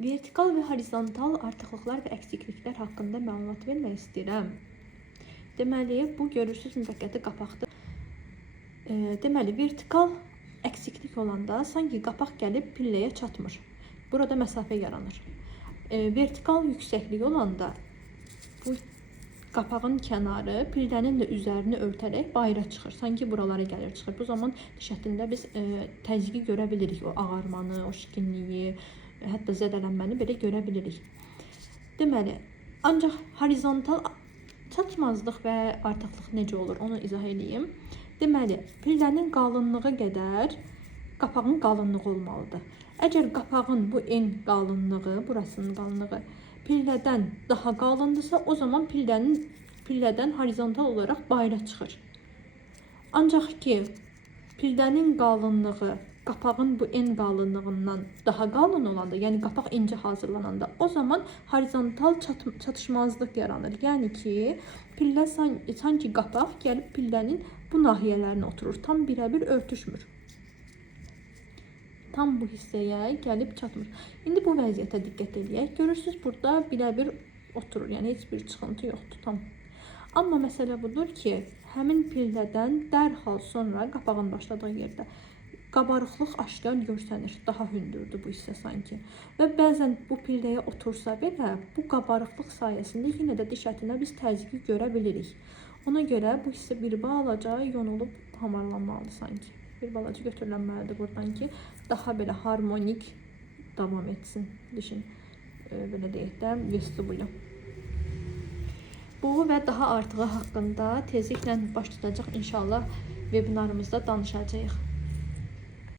Vertikal və horizontal artıqlıqlar və əksikliklər haqqında məlumat vermək istəyirəm. Deməli, bu görürsüz müvəqqəti qapaqdır. Deməli, vertikal əksiklik olanda sanki qapaq gəlib pilləyə çatmır. Burada məsafə yaranır. Vertikal yüksəklik olanda bu qapağın kənarı pillənin də üzərini örtərək bayıra çıxır. Sanki buralara gəlir çıxır. Bu zaman diş ətində biz təzyiqi görə bilirik. O ağarmanı, o şikinliyi, hətta zədələnməni belə görə bilirik. Deməli, ancaq horizontal çatmazlıq və artıqlıq necə olur, onu izah edeyim. Deməli, pillənin qalınlığı qədər qapağın qalınlığı olmalıdır. Əgər qapağın bu en qalınlığı, burasının qalınlığı pillədən daha qalındırsa, o zaman pillədən horizontal olaraq bayıra çıxır. Ancaq ki, pillənin qalınlığı qapağın bu en qalınlığından daha qalın olanda, yəni qapaq incə hazırlananda, o zaman horizontal çatışmazlıq yaranır. Yəni ki, pillə sanki qapaq gəlib pillənin bu nahiyələrinə oturur, tam birəbir örtüşmür. Tam bu hissəyə gəlib çatmır. İndi bu vəziyyətə diqqət edək. Görürsünüz, burada birəbir oturur, yəni heç bir çıxıntı yoxdur, tam. Amma məsələ budur ki, həmin pillədən dərhal sonra qapağın başladığı yerdə qabarıqlıq aşkar görsənir. Daha hündürdür bu hissə sanki. Və bəzən bu pilləyə otursa belə, bu qabarıqlıq sayəsində yenə də diş ətinə biz təzyiqi görə bilirik. Ona görə bu hissə bir balaca yonulub hamarlanmalıdır sanki. Bir balaca götürülənməlidir buradan ki, daha belə harmonik davam etsin dişin, belə deyək də, vestibulyu. Bu və daha artığı haqqında tezliklə baş tutacaq inşallah webinarımızda danışacağıq.